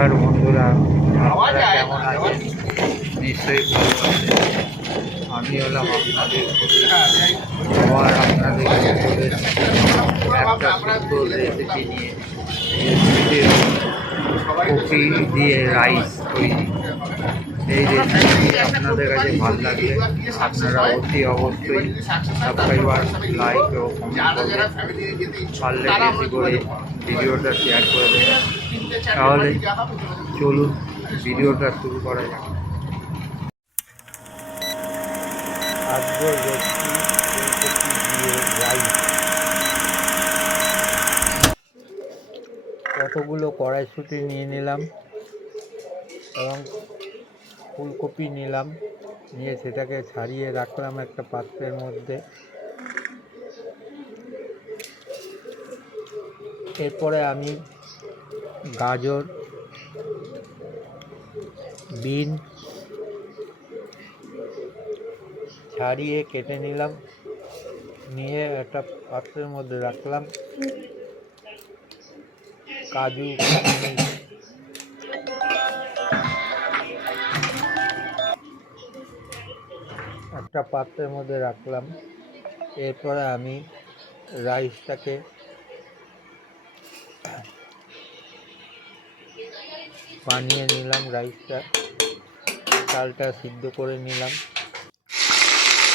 নমস্কার বন্ধুরা, আপনারা কেমন আছেন? নিশ্চয়ই ভালো আছেন। আমি হলাম আপনাদের আবার আপনাদের কাছে চলে এসেছি একটা সুন্দর রেসিপি নিয়ে। রেসিপিটি কপি দিয়ে রাইস তৈরি। এই রেসিপি আপনাদের কাছে ভালো লাগলে আপনারা অতি অবশ্যই সাবস্ক্রাইবার, লাইক ও কমেন্ট করবেন। পারলে বেশি করে ভিডিওটা শেয়ার করে দেবেন। তাহলে চলুন ভিডিওটা শুরু করা যাক। আজকে রেসিপি ফুলকপি দিয়ে রাইস। কতগুলো কড়াইশুঁটি নিয়ে নিলাম এবং ফুলকপি নিলাম, নিয়ে সেটাকে ছাড়িয়ে রাখলাম একটা পাত্রের মধ্যে। এরপরে আমি গাজর, বিন ছাড়িয়ে কেটে নিলাম, নিয়ে একটা পাত্রের মধ্যে রাখলাম। কাজু একটা পাত্রের মধ্যে রাখলাম। এরপরে আমি রাইসটাকে বানিয়ে নিলাম। চালটা সিদ্ধ করে নিলাম।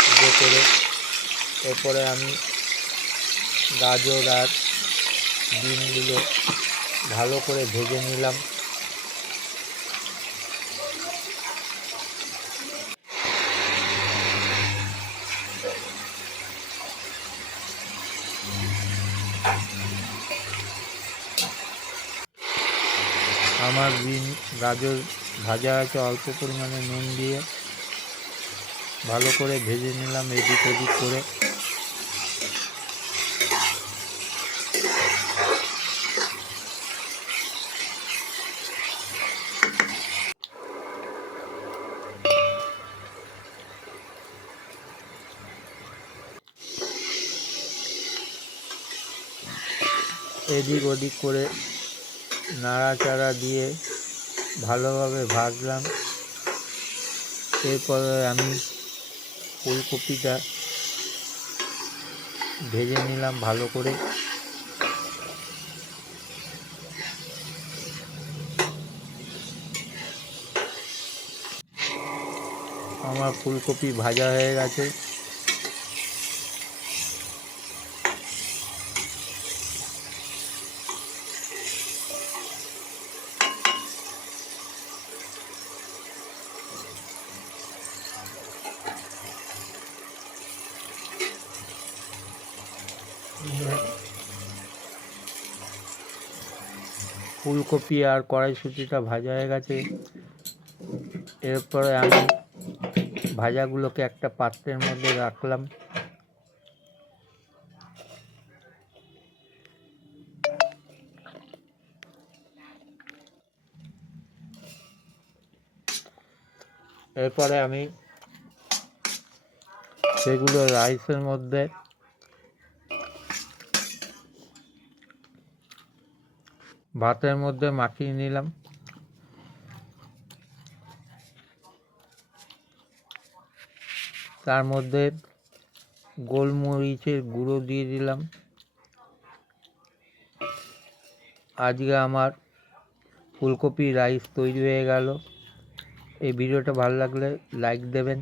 সিদ্ধ করে এরপরে আমি গাজর আর বিনগুলো ভালো করে ভেজে নিলাম। আমার বিন গাজর ভাজা আছে, অল্প পরিমাণে নুন দিয়ে ভালো করে ভেজে নিলাম এদিক ওদিক করে। এদিক ওদিক করে নাড়াচাড়া দিয়ে ভালোভাবে ভাজলাম। এরপরে আমি ফুলকপিটা ভেজে নিলাম ভালো করে। আমার ফুলকপি ভাজা হয়ে গেছে। ফুলকপি আর কড়াইশুঁটিটা ভাজা হয়ে গেছে। এরপরে আমি ভাজাগুলোকে একটা পাত্রের মধ্যে রাখলাম। এরপরে আমি সেগুলো রাইসের মধ্যে ভাতের মধ্যে মাখিয়ে নিলাম। তার মধ্যে গোলমরিচের গুঁড়ো দিয়ে দিলাম। আজকে আমার ফুলকপি রাইস তৈরি হয়ে গেল। এই ভিডিওটা ভালো লাগলে লাইক দেবেন।